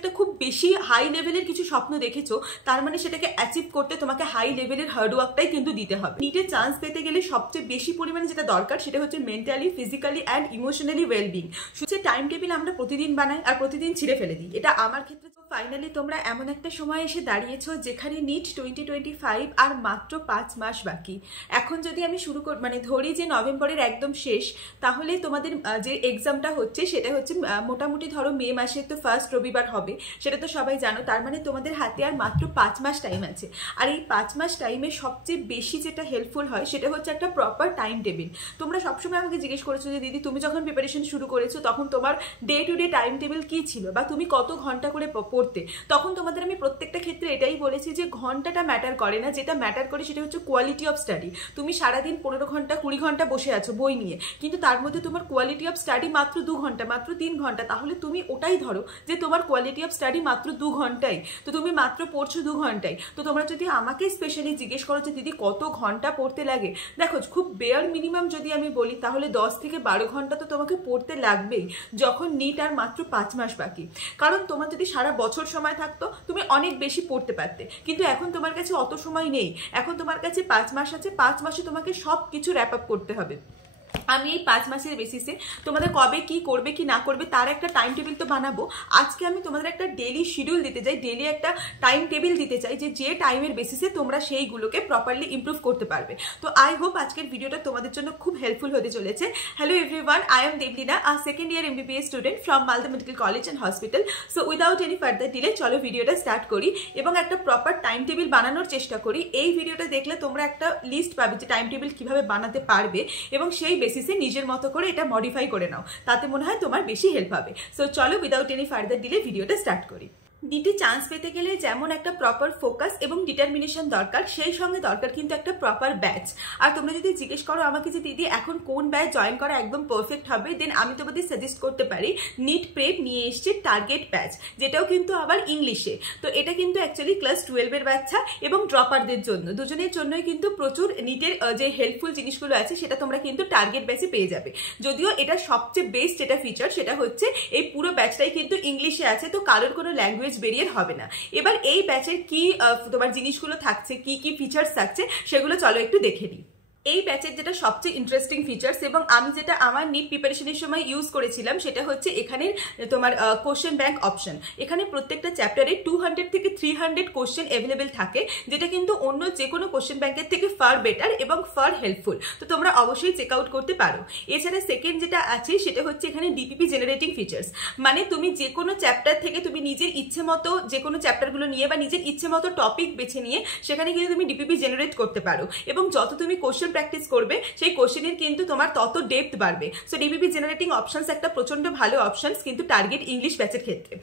একটা খুব বেশি হাই লেভেলের কিছু স্বপ্ন দেখেছো, তার মানে সেটাকে অ্যাচিভ করতে তোমাকে হাই লেভেলের হার্ডওয়ার্কটাই কিন্তু দিতে হবে। নিটের চান্স পেতে গেলে সবচেয়ে বেশি পরিমাণে যেটা দরকার সেটা হচ্ছে mentally, physically and emotionally wellbeing. Say time table আমরা প্রতিদিন বানাই আর প্রতিদিন ছিঁড়ে ফেলে দিই, এটা আমার ক্ষেত্রে। ফাইনালি তোমরা এমন একটা সময় এসে দাঁড়িয়েছো যেখানে নিট 2025 আর মাত্র 5 মাস বাকি। এখন যদি আমি শুরু করি, মানে ধরি যে নভেম্বরের একদম শেষ, তাহলে তোমাদের যে এক্সামটা হচ্ছে সেটা হচ্ছে মোটামুটি ধরো মে মাসে তো ফার্স্ট রবিবার হবে, সেটা তো সবাই জানো। তার মানে তোমাদের হাতে আর মাত্র 5 মাস টাইম আছে। আর এই 5 মাস টাইমে সবচেয়ে বেশি যেটা হেল্পফুল হয় সেটা হচ্ছে একটা প্রপার টাইম টেবিল। তোমরা সবসময় আমাকে জিজ্ঞেস করেছো যে দিদি তুমি যখন প্রিপারেশন শুরু করেছো তখন তোমার day to day time table কী ছিল, বা তুমি কত ঘন্টা করে পড়তে। তখন তোমাদের আমি প্রত্যেকটা ক্ষেত্রে এটাই বলেছি যে ঘন্টাটা ম্যাটার করে না, যেটা ম্যাটার করে সেটা হচ্ছে কোয়ালিটি অফ স্টাডি। তুমি সারাদিন 15 ঘন্টা 20 ঘন্টা বসে আছো বই নিয়ে, কিন্তু তার মধ্যে তোমার কোয়ালিটি অফ স্টাডি মাত্র 2 ঘন্টা, মাত্র 3 ঘন্টা, তাহলে তুমি ওটাই ধরো যে তোমার কোয়ালিটি অফ স্টাডি মাত্র 2 ঘন্টাই। তো তুমি মাত্র পড়ছো 2 ঘন্টায়। তো তোমরা যদি আমাকে স্পেশালি জিজ্ঞেস করো যে দিদি কত ঘন্টা পড়তে লাগে, দেখো খুব বেয়ার মিনিমাম যদি আমি বলি তাহলে 10 থেকে 12 ঘন্টা তো তোমাকে পড়তে লাগবেই যখন নিট আর মাত্র 5 মাস বাকি। কারণ তোমার যদি সারা বছর সময় থাকতো তুমি অনেক বেশি পড়তে পারতে, কিন্তু এখন তোমার কাছে অত সময় নেই। এখন তোমার কাছে 5 মাস আছে, 5 মাসে তোমাকে সব কিছু র্যাপ আপ করতে হবে। আমি এই 5 মাসের বেসিসে তোমাদের কবে কি করবে কি না করবে তার একটা টাইম টেবিল তো বানাবো। আজকে আমি তোমাদের একটা ডেলি শিডিউল দিতে চাই, ডেলি একটা টাইম টেবিল দিতে চাই যে টাইমের বেসিসে তোমরা সেইগুলোকে প্রপারলি ইমপ্রুভ করতে পারবে। তো আই হোপ আজকের ভিডিওটা তোমাদের জন্য খুব হেল্পফুল হতে চলেছে। Hello everyone, I am Debleena, a second year MBBS student from Malda medical college and hospital. So without any further delay চলো ভিডিওটা স্টার্ট করি এবং একটা প্রপার টাইম টেবিল বানানোর চেষ্টা করি। এই ভিডিওটা দেখলে তোমরা একটা লিস্ট পাবে যে টাইম টেবিল কিভাবে বানাতে পারবে এবং সেই বেসিসে নিজের মতো করে এটা মডিফাই করে নাও, তাতে মনে হয় তোমার বেশি হেল্প হবে। সো চলো উইদাউট এনি ফার্দার ডিলে ভিডিওটা স্টার্ট করি। নিটে চান্স পেতে গেলে যেমন একটা প্রপার ফোকাস এবং ডিটারমিনেশন দরকার, সেই সঙ্গে দরকার কিন্তু একটা প্রপার ব্যাচ। আর তোমরা যদি জিজ্ঞেস করো আমাকে যে দিদি এখন কোন ব্যাচ জয়েন করা একদম পারফেক্ট হবে, দেন আমি তোমাদের সাজেস্ট করতে পারি নিট প্রেপ নিয়ে এসছে টার্গেট ব্যাচ, যেটাও কিন্তু আবার ইংলিশে। তো এটা কিন্তু অ্যাকচুয়ালি ক্লাস 12-এর বাচ্চা এবং ড্রপারদের জন্য, দুজনের জন্যই কিন্তু প্রচুর নিটের যে হেল্পফুল জিনিসগুলো আছে সেটা তোমরা কিন্তু টার্গেট ব্যাচে পেয়ে যাবে। যদিও এটা সবচেয়ে বেস্ট যেটা ফিচার সেটা হচ্ছে এই পুরো ব্যাচটাই কিন্তু ইংলিশে আছে, তো কারোর কোনো ল্যাঙ্গুয়েজ বেরিয়ে হবে না। এবার এই ব্যাচের কি তোমার জিনিসগুলো থাকছে, কি কি ফিচার্স থাকছে সেগুলো চলো একটু দেখে নিই। এই ব্যাচের যেটা সবচেয়ে ইন্টারেস্টিং ফিচার্স এবং আমি যেটা আমার নিট প্রিপারেশনের সময় ইউজ করেছিলাম সেটা হচ্ছে এখানের তোমার কোশ্চেন ব্যাংক অপশন। এখানে প্রত্যেকটা চ্যাপ্টারে 200 থেকে 300 কোশ্চেন অ্যাভেলেবেল থাকে, যেটা কিন্তু অন্য যে কোনো কোশ্চেন ব্যাংকের থেকে ফার বেটার এবং ফার হেল্পফুল। তো তোমরা অবশ্যই চেক আউট করতে পারো। এছাড়া সেকেন্ড যেটা আছে সেটা হচ্ছে এখানে ডিপিপি জেনারেটিং ফিচার্স, মানে তুমি যে কোনো চ্যাপ্টার থেকে তুমি নিজের ইচ্ছে মতো যে কোনো চ্যাপ্টারগুলো নিয়ে বা নিজের ইচ্ছে মতো টপিক বেছে নিয়ে সেখানে কিন্তু তুমি ডিপিপি জেনারেট করতে পারো, এবং যত তুমি কোশ্চেন প্র্যাকটিস করবে সেই কোশ্চেনের কিন্তু তোমার তত ডেপথ বাড়বে। সো ডিপিপি জেনারেটিং অপশনস একটা প্রচন্ড ভালো অপশনস কিন্তু টার্গেট ইংলিশ ব্যাচের ক্ষেত্রে।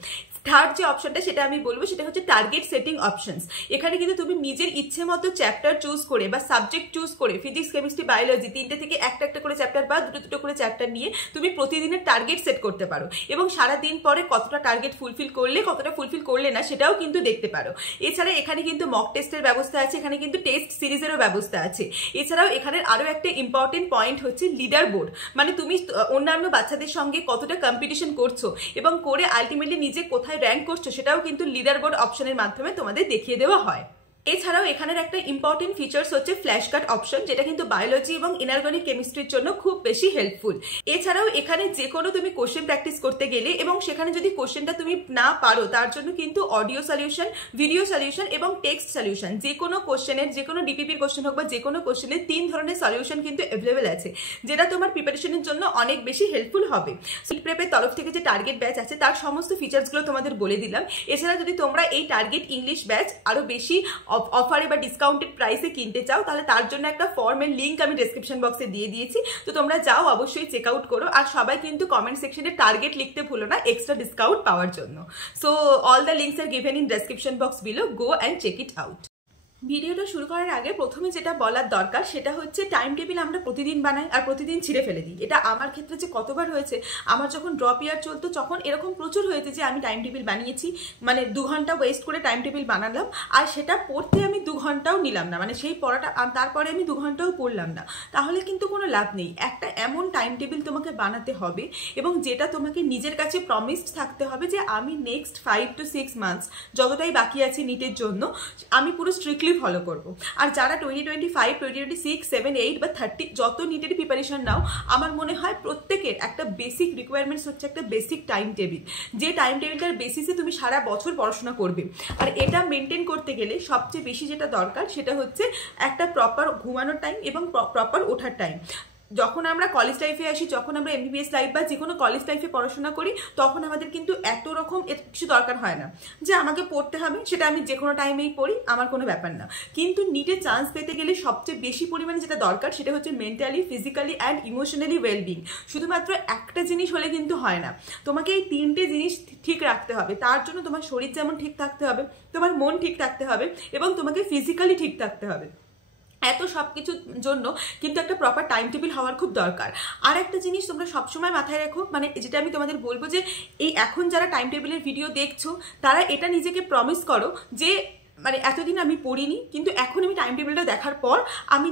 থার্ড যে অপশনটা সেটা আমি বলবো সেটা হচ্ছে টার্গেট সেটিং অপশনস। এখানে কিন্তু তুমি নিজের ইচ্ছে মতো চ্যাপ্টার চুজ করে বা সাবজেক্ট চুজ করে ফিজিক্স, কেমিস্ট্রি, বায়োলজি 3টে থেকে একটা করে চ্যাপ্টার বা দুটো করে চ্যাপ্টার নিয়ে তুমি প্রতিদিনের টার্গেট সেট করতে পারো এবং সারাদিন পরে কতটা টার্গেট ফুলফিল করলে কতটা ফুলফিল করলে না সেটাও কিন্তু দেখতে পারো। এছাড়া এখানে কিন্তু মক টেস্টের ব্যবস্থা আছে, এখানে কিন্তু টেস্ট সিরিজেরও ব্যবস্থা আছে। এছাড়াও এখানে আরো একটা ইম্পর্টেন্ট পয়েন্ট হচ্ছে লিডার বোর্ড, মানে তুমি অন্যান্য বাচ্চাদের সঙ্গে কতটা কম্পিটিশন করছো এবং করে আলটিমেটলি নিজে কোথায় র্যাঙ্ক করছো সেটাও কিন্তু লিডার বোর্ড অপশনের মাধ্যমে তোমাদের দেখিয়ে দেওয়া হয়। এছাড়াও এখানের একটা ইম্পর্টেন্ট ফিচার্স হচ্ছে ফ্ল্যাশ কাট অপশন, যেটা কিন্তু বায়োলজি এবং ইনঅর্গানিক কেমিস্ট্রির জন্য খুব বেশি হেল্পফুল। এছাড়াও এখানে যে কোনো তুমি কোশ্চেন প্র্যাকটিস করতে গেলে এবং সেখানে যদি কোশ্চেনটা তুমি না পারো তার জন্য কিন্তু অডিও সলিউশন, ভিডিও সলিউশন এবং টেক্সট সলিউশন, যে কোনো কোশ্চেনের, যে কোনো ডিপিপির কোশ্চেন হোক বা যে কোনো কোশ্চেনের 3 ধরনের সলিউশন কিন্তু অ্যাভেলেবেল আছে, যেটা তোমার প্রিপারেশনের জন্য অনেক বেশি হেল্পফুল হবে। নিট প্রেপের তরফ থেকে যে টার্গেট ব্যাচ আছে তার সমস্ত ফিচার্সগুলো তোমাদের বলে দিলাম। এছাড়া যদি তোমরা এই টার্গেট ইংলিশ ব্যাচ আরো বেশি অফারে বা ডিসকাউন্টেড প্রাইসে কিনতে চাও তাহলে তার জন্য একটা ফর্মের লিঙ্ক আমি ডেসক্রিপশন বক্সে দিয়ে দিয়েছি, তো তোমরা যাও অবশ্যই চেক আউট করো। আর সবাই কিন্তু কমেন্ট সেকশনে টার্গেট লিখতে ভুলো না এক্সট্রা ডিসকাউন্ট পাওয়ার জন্য। So all the links are given in description box below, go and check it out. ভিডিওটা শুরু করার আগে প্রথমে যেটা বলার দরকার সেটা হচ্ছে টাইম টেবিল আমরা প্রতিদিন বানাই আর প্রতিদিন ছিঁড়ে ফেলে দিই। এটা আমার ক্ষেত্রে যে কতবার হয়েছে, আমার যখন ড্রপ ইয়ার চলতো তখন এরকম প্রচুর হয়েছে যে আমি টাইম টেবিল বানিয়েছি, মানে 2 ঘন্টা ওয়েস্ট করে টাইম টেবিল বানালাম আর সেটা পড়তে আমি 2 ঘন্টাও নিলাম না, মানে সেই পড়াটা তারপরে আমি 2 ঘন্টাও পড়লাম না, তাহলে কিন্তু কোনো লাভ নেই। একটা এমন টাইম টেবিল তোমাকে বানাতে হবে এবং যেটা তোমাকে নিজের কাছে প্রমিসড থাকতে হবে যে আমি নেক্সট 5 to 6 মান্থস যতটাই বাকি আছে নিটের জন্য আমি পুরো স্ট্রিক্টলি ফলো করব। আর যারা 2025, 2026, 7, 8 বা 30 যত নিটের প্রিপারেশন নাও, আমার মনে হয় প্রত্যেকের একটা বেসিক রিকোয়ারমেন্টস হচ্ছে একটা বেসিক টাইম টেবিল, যে টাইম টেবিলটার বেসিসে তুমি সারা বছর পড়াশোনা করবে। আর এটা মেনটেন করতে গেলে সবচেয়ে বেশি যেটা দরকার সেটা হচ্ছে একটা প্রপার ঘুমানোর টাইম এবং প্রপার ওঠার টাইম। যখন আমরা কলেজ লাইফে আসি, যখন আমরা এমবিবিএস লাইফ বা যে কোনো কলেজ লাইফে পড়াশোনা করি, তখন আমাদের কিন্তু এত রকম কিছু দরকার হয় না যে আমাকে পড়তে হবে, সেটা আমি যে কোনো টাইমেই পড়ি, আমার কোনো ব্যাপার না। কিন্তু নিটে চান্স পেতে গেলে সবচেয়ে বেশি পরিমাণে যেটা দরকার সেটা হচ্ছে mentally, physically and emotionally wellbeing. শুধুমাত্র একটা জিনিস হলে কিন্তু হয় না, তোমাকে এই 3টে জিনিস ঠিক রাখতে হবে। তার জন্য তোমার শরীর যেমন ঠিক থাকতে হবে, তোমার মন ঠিক থাকতে হবে এবং তোমাকে ফিজিক্যালি ঠিক থাকতে হবে। এত সব কিছুর জন্য কিন্তু একটা প্রপার টাইম টেবিল হওয়ার খুব দরকার। আর একটা জিনিস তোমরা সবসময় মাথায় রাখো, মানে যেটা আমি তোমাদের বলবো যে এই এখন যারা টাইম টেবিলের ভিডিও দেখছো তারা এটা নিজেকে প্রমিস করো যে মানে এতদিন আমি পড়িনি, কিন্তু এখন আমি টাইম টেবিলটা দেখার পর আমি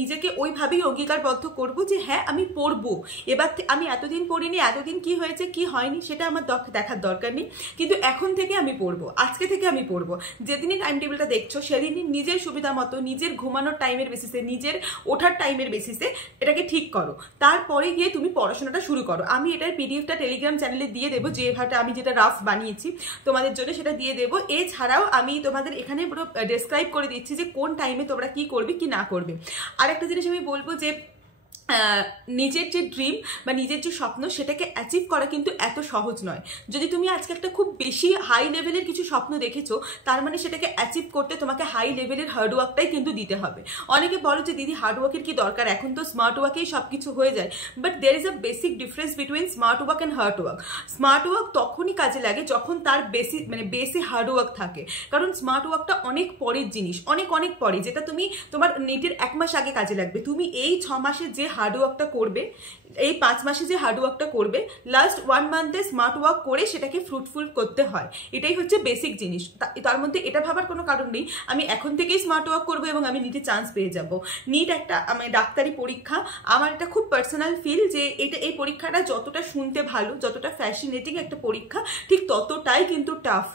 নিজেকে ওইভাবেই অঙ্গীকারবদ্ধ করব যে হ্যাঁ আমি পড়বো। এবার আমি এতদিন পড়িনি, এতদিন কি হয়েছে কি হয়নি সেটা আমার দেখার দরকার নেই, কিন্তু এখন থেকে আমি পড়বো, আজকে থেকে আমি পড়বো। যেদিনই টাইম টেবিলটা দেখছো সেদিনই নিজের সুবিধা মতো, নিজের ঘুমানোর টাইমের বেসিসে, নিজের ওঠার টাইমের বেসিসে এটাকে ঠিক করো। তারপরে গিয়ে তুমি পড়াশোনাটা শুরু করো। আমি এটার পিডিএফটা টেলিগ্রাম চ্যানেলে দিয়ে দেবো, আমি যেটা রাফ বানিয়েছি তোমাদের জন্য সেটা দিয়ে দেবো। এছাড়াও আমি তোমাদের এখানে পুরো ডেসক্রাইব করে দিচ্ছি যে কোন টাইমে তোমরা কি করবে কি না করবে। আরেকটা জিনিস আমি বলবো যে নিজের যে ড্রিম বা নিজের যে স্বপ্ন সেটাকে অ্যাচিভ করা কিন্তু এত সহজ নয়। যদি তুমি আজকে একটা খুব বেশি হাই লেভেলের কিছু স্বপ্ন দেখেছো, তার মানে সেটাকে অ্যাচিভ করতে তোমাকে হাই লেভেলের হার্ডওয়ার্কটাই কিন্তু দিতে হবে। অনেকে বলো যে দিদি হার্ডওয়ার্কের কি দরকার, এখন তো স্মার্ট ওয়ার্কেই সব কিছু হয়ে যায়। But there is a basic difference between smart work and hard work. Smart work তখনই কাজে লাগে যখন তার বেসে হার্ডওয়ার্ক থাকে, কারণ স্মার্ট ওয়ার্কটা অনেক পরের জিনিস, অনেক পরে, যেটা তুমি তোমার নেটের 1 মাস আগে কাজে লাগবে। তুমি এই 6 মাসে যে হার্ডওয়ার্কটা করবে, এই 5 মাসে যে হার্ডওয়ার্কটা করবে, লাস্ট 1 মান্থে স্মার্ট ওয়ার্ক করে সেটাকে ফ্রুটফুল করতে হয়। এটাই হচ্ছে বেসিক জিনিস। তার মধ্যে এটা ভাবার কোনো কারণ নেই আমি এখন থেকেই স্মার্ট ওয়ার্ক করবো এবং আমি নিটে চান্স পেয়ে যাব। নিট একটা ডাক্তারি পরীক্ষা, আমার একটা খুব পার্সোনাল ফিল যে এই পরীক্ষাটা যতটা শুনতে ভালো, যতটা ফ্যাসিনেটিং একটা পরীক্ষা, ঠিক ততটাই কিন্তু টাফ।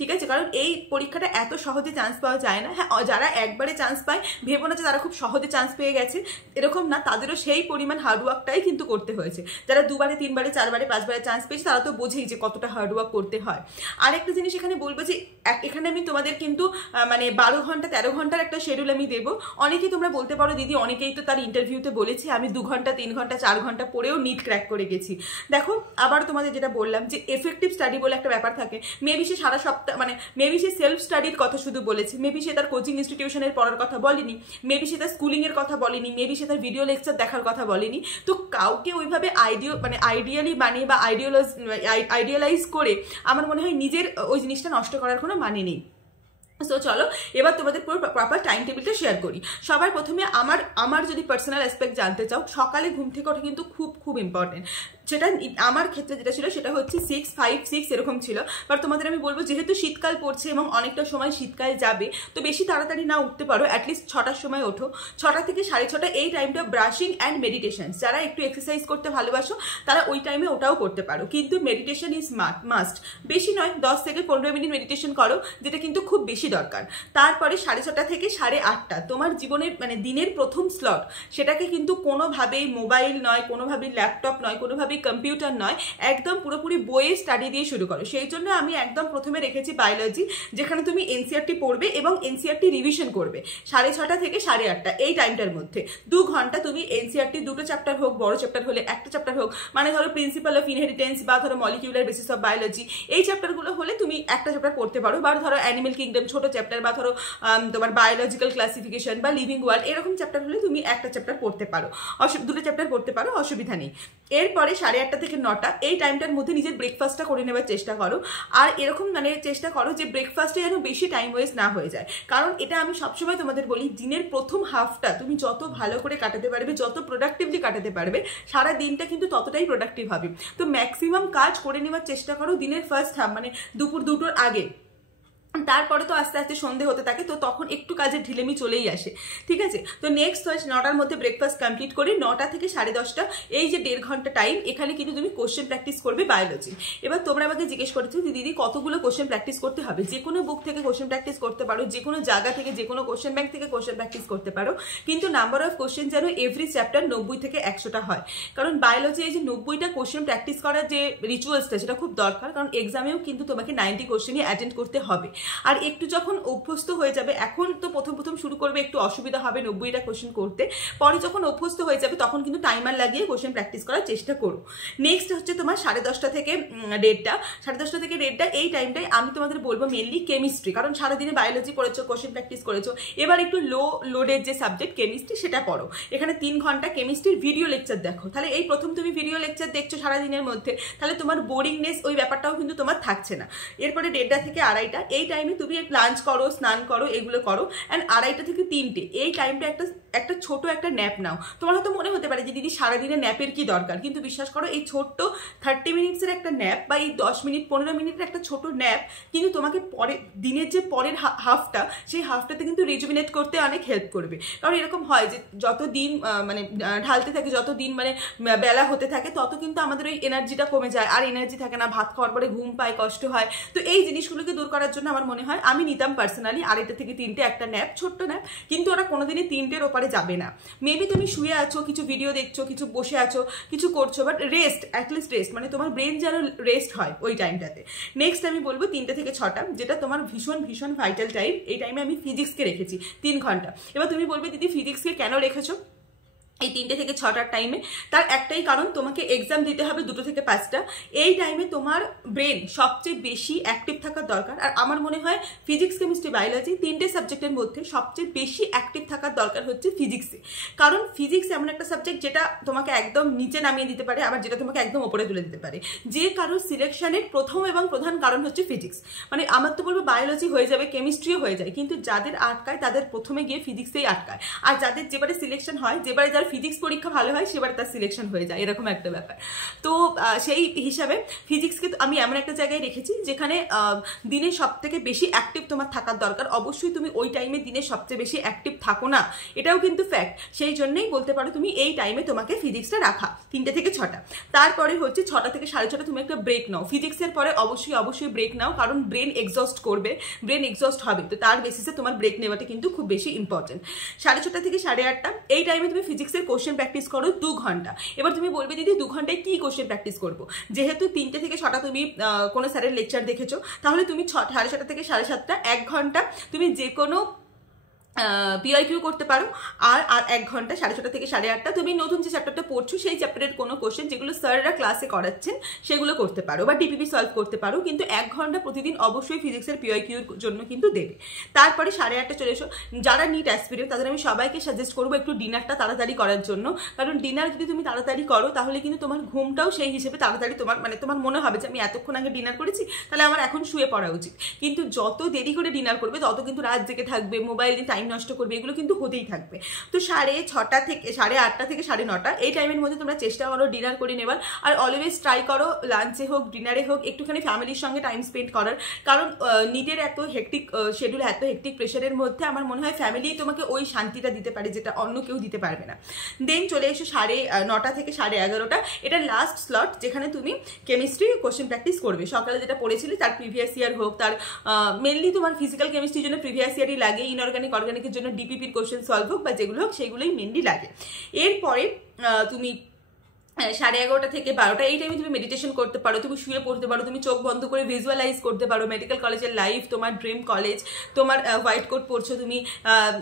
ঠিক আছে, কারণ এই পরীক্ষাটা এত সহজে চান্স পাওয়া যায় না। হ্যাঁ, যারা একবারে চান্স পায় ভেবো না যে তারা খুব সহজে চান্স পেয়ে গেছে, এরকম না, তাদেরও সেই পরিমাণ হার্ডওয়ার্কটাই কিন্তু করতে হয়েছে। যারা 2 বারে 3 বারে 4 বারে 5 বারে চান্স পেয়েছে তারা তো বোঝেই যে কতটা হার্ডওয়ার্ক করতে হয়। আর একটা জিনিস এখানে বলবো যে এখানে আমি তোমাদের কিন্তু মানে 12 ঘন্টা 13 ঘন্টার একটা শিডিউল আমি দেবো। অনেকেই তোমরা বলতে পারো দিদি অনেকেই তো তার ইন্টারভিউতে বলেছে আমি 2 ঘন্টা 3 ঘন্টা 4 ঘন্টা পরেও নিট ক্র্যাক করে গেছি। দেখো আবার তোমাদের যেটা বললাম যে এফেক্টিভ স্টাডি বলে একটা ব্যাপার থাকে। মেবি সে সারা সপ্তাহ মেবি সে সেলফ স্টাডির কথা শুধু বলেছে, মেবি সে তার কোচিং ইনস্টিটিউশনের পড়ার কথা বলেনি, মেবি সে তার স্কুলিং এর কথা বলেনি, মেবি সে তার ভিডিও লেকচার দেখার কথা বলেনি। তো কাউকে ওইভাবে আইডিয়ালি বানিয়ে বা আইডিয়ালাইজ করে আমার মনে হয় নিজের ওই জিনিসটা নষ্ট করার কোনো মানে নেই। সো চলো এবার তোমাদের পুরো প্রপার টাইম টেবিলটা শেয়ার করি। সবার প্রথমে আমার যদি পার্সোনাল অ্যাসপেক্ট জানতে চাও, সকালে ঘুম থেকে ওঠা কিন্তু খুব ইম্পর্টেন্ট। সেটা আমার ক্ষেত্রে যেটা ছিল সেটা হচ্ছে 6, 5, 6 এরকম ছিল। বাট তোমাদের আমি বলবো যেহেতু শীতকাল পড়ছে এবং অনেকটা সময় শীতকাল যাবে, তো বেশি তাড়াতাড়ি না উঠতে পারো, অ্যাটলিস্ট 6টার সময় ওঠো। 6টা থেকে 6:30 এই টাইমটা ব্রাশিং অ্যান্ড মেডিটেশন, যারা একটু এক্সারসাইজ করতে ভালোবাসো তারা ওই টাইমে ওটাও করতে পারো, কিন্তু মেডিটেশন ইজ মাস্ট। বেশি নয়, 10 থেকে 15 মিনিট মেডিটেশন করো, যেটা কিন্তু খুব বেশি দরকার। তারপরে 6:30 থেকে 8:30 তোমার জীবনের দিনের প্রথম স্লট, সেটাকে কিন্তু কোনোভাবেই মোবাইল নয়, কোনোভাবেই ল্যাপটপ নয়, কোনোভাবেই কম্পিউটার নয়, একদম পুরোপুরি বইয়ে স্টাডি দিয়ে শুরু করো। সেই জন্য আমি একদম প্রথমে রেখেছি বায়োলজি, যেখানে তুমি এনসিইআরটি পড়বে এবং এনসিইআরটি রিভিশন করবে 6:30 থেকে 8:30 এই টাইমটার মধ্যে। 2 ঘন্টা তুমি এনসিইআরটি 2টো চ্যাপ্টার হোক, বড় চ্যাপ্টার হলে একটা চ্যাপ্টার হোক, মানে ধরো প্রিন্সিপাল অফ ইনহেরিটেন্স বা ধরো মলিকিউলার বেসিস অফ বায়োলজি, এই চ্যাপ্টারগুলো হলে তুমি একটা চ্যাপ্টার পড়তে পারো, বা ধরো অ্যানিমেল কিংডম ছোট চ্যাপ্টার, বা ধরো তোমার বায়োলজিক্যাল ক্লাসিফিকেশন বা লিভিং ওয়ার্ল্ড, এরকম চ্যাপ্টার হলে তুমি একটা চ্যাপ্টার পড়তে পারো, 2টো চ্যাপ্টার পড়তে পারো, অসুবিধা নেই। এরপরে 8:30 থেকে 9টা এই টাইমটার মধ্যে নিজের ব্রেকফাস্টটা করে নেওয়ার চেষ্টা করো। আর এরকম মানে চেষ্টা করো যে ব্রেকফাস্টে যেন বেশি টাইম ওয়েস্ট না হয়ে যায়, কারণ এটা আমি সবসময় তোমাদের বলি, দিনের প্রথম হাফটা তুমি যত ভালো করে কাটাতে পারবে, যত প্রোডাক্টিভলি কাটাতে পারবে, সারা দিনটা কিন্তু ততটাই প্রোডাক্টিভ হবে। তো ম্যাক্সিমাম কাজ করে নেওয়ার চেষ্টা করো দিনের ফার্স্ট হাফ, মানে দুপুর 2টোর আগে। তারপরে তো আস্তে আস্তে সন্ধে হতে থাকে, তো তখন একটু কাজের ঢিলেমি চলেই আসে, ঠিক আছে। তো নেক্সট 9টার মধ্যে ব্রেকফাস্ট কমপ্লিট করে 9টা থেকে 10:30 এই যে 1.5 ঘন্টা টাইম, এখানে কিন্তু তুমি কোশ্চেন প্র্যাকটিস করবে বায়োলজি। এবার তোমরা আমাকে জিজ্ঞেস করেছো যে দিদি কতগুলো কোশ্চেন প্র্যাকটিস করতে হবে? যে কোনো বুক থেকে কোশ্চেন প্র্যাকটিস করতে পারো, যে কোনো জায়গা থেকে, যে কোনো কোশ্চেন ব্যাংক থেকে কোশ্চেন প্র্যাকটিস করতে পারো, কিন্তু নাম্বার অফ কোশ্চেন যেন এভরি চ্যাপ্টার 90 থেকে 100টা হয়। কারণ বায়োলজি এই যে 90টা কোশ্চেন প্র্যাকটিস করার যে রিচুয়ালসটা, সেটা খুব দরকার, কারণ এক্সামেও কিন্তু তোমাকে 90 কোশ্চেনই অ্যাটেন্ড করতে হবে। আর একটু যখন অভ্যস্ত হয়ে যাবে, এখন তো প্রথম প্রথম শুরু করবে, একটু অসুবিধা হবে 90টা কোশ্চেন করতে, পরে যখন অভ্যস্ত হয়ে যাবে তখন কিন্তু টাইমার লাগিয়ে কোশ্চেন প্র্যাকটিস করার চেষ্টা করো। নেক্সট হচ্ছে তোমার 10:30 থেকে 1:30, 10:30 থেকে 1:30 এই টাইমটাই আমি তোমাদের বলবো মেনলি কেমিস্ট্রি, কারণ সারাদিনে বায়োলজি পড়েছো, কোশ্চেন প্র্যাকটিস করেছো, এবার একটু লো লোডের যে সাবজেক্ট কেমিস্ট্রি সেটা পড়ো। এখানে 3 ঘন্টা কেমিস্ট্রির ভিডিও লেকচার দেখো, তাহলে এই প্রথম তুমি ভিডিও লেকচার দেখছো সারাদিনের মধ্যে, তাহলে তোমার বোরিংনেস ওই ব্যাপারটাও কিন্তু তোমার থাকছে না। এরপরে 1:30 থেকে 2:30 এই টাইমে তুমি লাঞ্চ করো, স্নান করো, এগুলো করো। অ্যান্ড 2:30 থেকে 3টে এই টাইমটা একটা ছোট একটা ন্যাপ নাও। তোমার হয়তো মনে হতে পারে যে দিদি সারাদিনে ন্যাপের কি দরকার, কিন্তু বিশ্বাস করো এই ছোট্ট 30 মিনিটসের একটা ন্যাপ বা এই 10 মিনিট 15 মিনিটের একটা ছোট ন্যাপ কিন্তু তোমাকে পরে দিনের যে পরের হাফটা, সেই হাফটাতে কিন্তু রিজুমিনেট করতে অনেক হেল্প করবে। কারণ এরকম হয় যে যত দিন মানে ঢালতে থাকে, যত দিন মানে বেলা হতে থাকে, তত কিন্তু আমাদের ওই এনার্জিটা কমে যায়, আর এনার্জি থাকে না, ভাত খাওয়ার পরে ঘুম পায়, কষ্ট হয়। তো এই জিনিসগুলোকে দূর করার জন্য আমার মনে হয় আমি নিতাম পার্সোনালি 2:30 থেকে 3টে একটা ন্যাপ, ছোট্ট ন্যাপ, কিন্তু ওরা কোনোদিনই 3টের ওপারে যাবে না। মেবি তুমি শুয়ে আছো, কিছু ভিডিও দেখছো, কিছু বসে আছো, কিছু করছো, বাট রেস্ট, অ্যাটলিস্ট রেস্ট, মানে তোমার ব্রেন যেন রেস্ট হয় ওই টাইমটাতে। নেক্সট আমি বলবো 3টে থেকে 6টা, যেটা তোমার ভীষণ ভীষণ ভাইটাল টাইম। এই টাইমে আমি ফিজিক্সকে রেখেছি 3 ঘন্টা। এবার তুমি বলবে দিদি ফিজিক্সকে কেন রেখেছো এই 3টে থেকে 6টার টাইমে? তার একটাই কারণ, তোমাকে এক্সাম দিতে হবে 2টো থেকে 5টা। এই টাইমে তোমার ব্রেন সবচেয়ে বেশি অ্যাক্টিভ থাকার দরকার। আর আমার মনে হয় ফিজিক্স, কেমিস্ট্রি, বায়োলজি 3টে সাবজেক্টের মধ্যে সবচেয়ে বেশি অ্যাক্টিভ থাকার দরকার হচ্ছে ফিজিক্সে। কারণ ফিজিক্স এমন একটা সাবজেক্ট যেটা তোমাকে একদম নিচে নামিয়ে দিতে পারে, আবার যেটা তোমাকে একদম ওপরে তুলে দিতে পারে। যে কারোর সিলেকশনের প্রথম এবং প্রধান কারণ হচ্ছে ফিজিক্স। মানে আমার তো বলবো বায়োলজি হয়ে যাবে, কেমিস্ট্রিও হয়ে যায়, কিন্তু যাদের আটকায় তাদের প্রথমে গিয়ে ফিজিক্সেই আটকায়। আর যাদের যেবারে সিলেকশন হয়, যেবারে যার ফিজিক্স পরীক্ষা ভালো হয়, সেবারে তার সিলেকশন হয়ে যায়, এরকম একটা ব্যাপার। তো সেই হিসাবে ফিজিক্সকে আমি এমন একটা জায়গায় রেখেছি যেখানে দিনে সব থেকে বেশি অ্যাক্টিভ তোমার থাকার দরকার। অবশ্যই তুমি ওই টাইমে দিনে সবচেয়ে বেশি অ্যাক্টিভ থাকো না, এটাও কিন্তু ফ্যাক্ট। সেই জন্যই বলতে পারো তুমি এই টাইমে তোমাকে ফিজিক্সটা রাখা 3টে থেকে 6টা। তারপরে হচ্ছে 6টা থেকে 6:30 তুমি একটা ব্রেক নাও। ফিজিক্সের পরে অবশ্যই ব্রেক নাও, কারণ ব্রেন এক্সস্ট করবে, ব্রেন এক্সস্ট হবে, তো তার বেসিসে তোমার ব্রেক নেওয়াটা কিন্তু খুব বেশি ইম্পর্টেন্ট। 6:30 থেকে 8:30 এই টাইমে তুমি ফিজিক্সের কোশ্চেন প্র্যাকটিস করো 2 ঘন্টা। এবার তুমি বলবে দিদি 2 ঘন্টায় কি কোশ্চেন প্র্যাকটিস করবো? যেহেতু 3টে থেকে 6টা তুমি কোনো স্যারের লেকচার দেখেছো, তাহলে তুমি 6:30 থেকে 7:30 1 ঘন্টা তুমি যে কোনো পিআইকিউ করতে পারো। আর 1 ঘন্টা 6:30 থেকে 8:30 তুমি নতুন যে চ্যাপ্টারটা পড়ছো সেই চ্যাপ্টারের কোনো কোশ্চেন যেগুলো স্যাররা ক্লাসে করাচ্ছেন সেগুলো করতে পারো, বা ডিপিপি সলভ করতে পারো, কিন্তু 1 ঘন্টা প্রতিদিন অবশ্যই ফিজিক্সের পিআইকিউর জন্য কিন্তু দেবে। তারপরে 8:30 চলে এসো। যারা নিট অ্যাসপিরেন্ট তাদের আমি সবাইকে সাজেস্ট করবো একটু ডিনারটা তাড়াতাড়ি করার জন্য, কারণ ডিনার যদি তুমি তাড়াতাড়ি করো তাহলে কিন্তু তোমার ঘুমটাও সেই হিসেবে তাড়াতাড়ি, তোমার মনে হবে যে আমি এতক্ষণ আগে ডিনার করেছি, তাহলে আমার এখন শুয়ে পড়া উচিত। কিন্তু যত দেরি করে ডিনার করবে তত কিন্তু রাত জেগে থাকবে, মোবাইল টাইম নষ্ট করবে, এগুলো কিন্তু হতেই থাকবে। তো 8:30 থেকে 9:30 এই টাইমের মধ্যে তোমরা চেষ্টা করো ডিনার করে নেবার। আর অলওয়েজ ট্রাই করো লাঞ্চে হোক ডিনারে হোক একটুখানি ফ্যামিলির সঙ্গে টাইম স্পেন্ড করার, কারণ নিটের এত হেক্টিক শিডিউল, এত হেক্টিক প্রেশারের মধ্যে আমার মনে হয় ফ্যামিলি তোমাকে ওই শান্তিটা দিতে পারে যেটা অন্য কেউ দিতে পারবে না। দেন চলে এসো 9:30 থেকে 11:30, এটা লাস্ট স্লট যেখানে তুমি কেমিস্ট্রি কোশ্চেন প্র্যাকটিস করবে। সকালে যেটা পড়েছিলে তার প্রিভিয়াস ইয়ার হোক, তার মেনলি তোমার ফিজিক্যাল কেমিস্ট্রির জন্য প্রিভিয়াস ইয়ারই লাগে, ইনঅর্গানিক অর্গানিকের জন্য ডিপিপির কোশ্চেন সলভ হোক বা যেগুলো হোক সেগুলোই মেনলি লাগে। এরপরে তুমি 11:30 থেকে 12টা এই টাইমে তুমি মেডিটেশন করতে পারো, তুমি শুয়ে পড়তে পারো, তুমি চোখ বন্ধ করে ভিজুয়ালাইজ করতে পারো মেডিকেল কলেজের লাইফ, তোমার ড্রিম কলেজ, তোমার হোয়াইট কোট পরছো, তুমি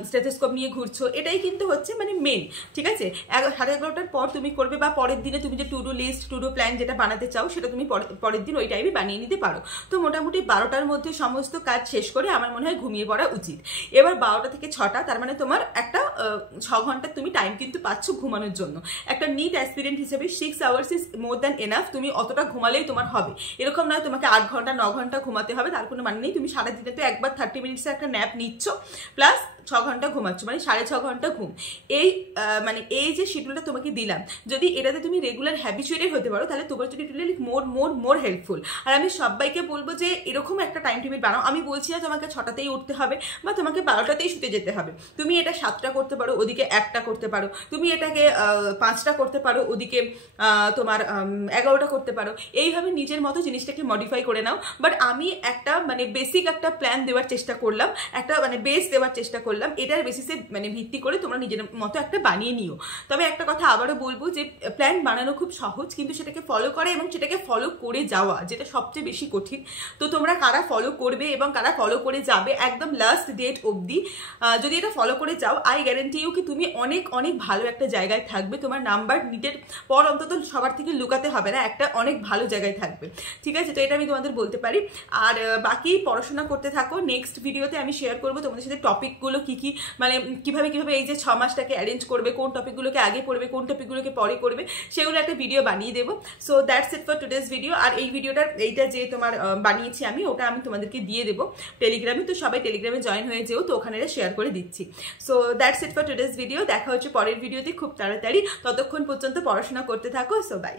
স্টেথোস্কোপ নিয়ে ঘুরছো, এটাই কিন্তু হচ্ছে মানে মেন। ঠিক আছে, 11:30টার পর তুমি করবে, বা পরের দিনে তুমি যে to do list, to do plan যেটা বানাতে চাও সেটা তুমি পরের দিন ওই টাইমে বানিয়ে নিতে পারো। তো মোটামুটি 12টার মধ্যে সমস্ত কাজ শেষ করে আমার মনে হয় ঘুমিয়ে পড়া উচিত। এবার 12টা থেকে 6টা, তার মানে তোমার একটা 6 ঘন্টা তুমি টাইম কিন্তু পাচ্ছ ঘুমানোর জন্য। একটা নিট অ্যাসপিরেন্ট হিসেবে আসবে 6 hours is more than enough. তুমি অতটা ঘুমালেই তোমার হবে, এরকম নয় তোমাকে 8 ঘন্টা 9 ঘন্টা ঘুমাতে হবে, তার কোনো মানে নেই। তুমি সারাদিনে তো একবার 30 মিনিটসের একটা ন্যাপ নিচ্ছ, প্লাস 6 ঘন্টা ঘুমাচ্ছ, মানে 6.5 ঘন্টা ঘুম। এই মানে এই যে শিডিউলটা তোমাকে দিলাম, যদি এটাতে তুমি রেগুলার হ্যাবিচুয়েটেড হতে পারো, তাহলে তোমার জন্য মোর হেল্পফুল। আর আমি সবাইকে বলবো যে এরকম একটা টাইম টেবিল বানাও। আমি বলছি না তোমাকে 6টাতেই উঠতে হবে বা তোমাকে 12টাতেই শুতে যেতে হবে। তুমি এটা 7টা করতে পারো, ওদিকে 1টা করতে পারো। তুমি এটাকে 5টা করতে পারো, ওদিকে তোমার 11টা করতে পারো। এইভাবে নিজের মতো জিনিসটাকে মডিফাই করে নাও। বাট আমি একটা মানে বেসিক একটা প্ল্যান দেওয়ার চেষ্টা করলাম, একটা মানে বেস দেওয়ার চেষ্টা করলাম। এটার বেসিসে মানে ভিত্তি করে তোমরা নিজের মতো একটা বানিয়ে নিও। তবে একটা কথা আবারও বলবো যে প্ল্যান বানানো খুব সহজ, কিন্তু সেটাকে ফলো করা এবং সেটাকে ফলো করে যাওয়া যেটা সবচেয়ে বেশি কঠিন। তো তোমরা কারা ফলো করবে এবং কারা ফলো করে যাবে একদম লাস্ট ডেট অবধি যদি এটা ফলো করে যাও, আই গ্যারেন্টি ইউ কি তুমি অনেক অনেক ভালো একটা জায়গায় থাকবে। তোমার নাম্বার নিটের পর অন্তত সবার থেকে লুকাতে হবে না, একটা অনেক ভালো জায়গায় থাকবে। ঠিক আছে, তো এটা আমি তোমাদের বলতে পারি। আর বাকি পড়াশোনা করতে থাকো। নেক্সট ভিডিওতে আমি শেয়ার করবো তোমাদের সাথে টপিকগুলো কি কি, মানে কিভাবে এই যে 6 মাসটাকে অ্যারেঞ্জ করবে, কোন টপিকগুলোকে আগে পড়বে, কোন টপিকগুলোকে পরে করবে, সেগুলো একটা ভিডিও বানিয়ে দেবো। So that's it for today's video. আর এই ভিডিওটার এইটা যে তোমার বানিয়েছি আমি, ওটা আমি তোমাদেরকে দিয়ে দেবো টেলিগ্রামে। তো সবাই টেলিগ্রামে জয়েন হয়ে যেও, তো ওখানে শেয়ার করে দিচ্ছি। So that's it for today's video. দেখা হচ্ছে পরের ভিডিওতে খুব তাড়াতাড়ি। ততক্ষণ পর্যন্ত পড়াশোনা করতে থাকো। So by.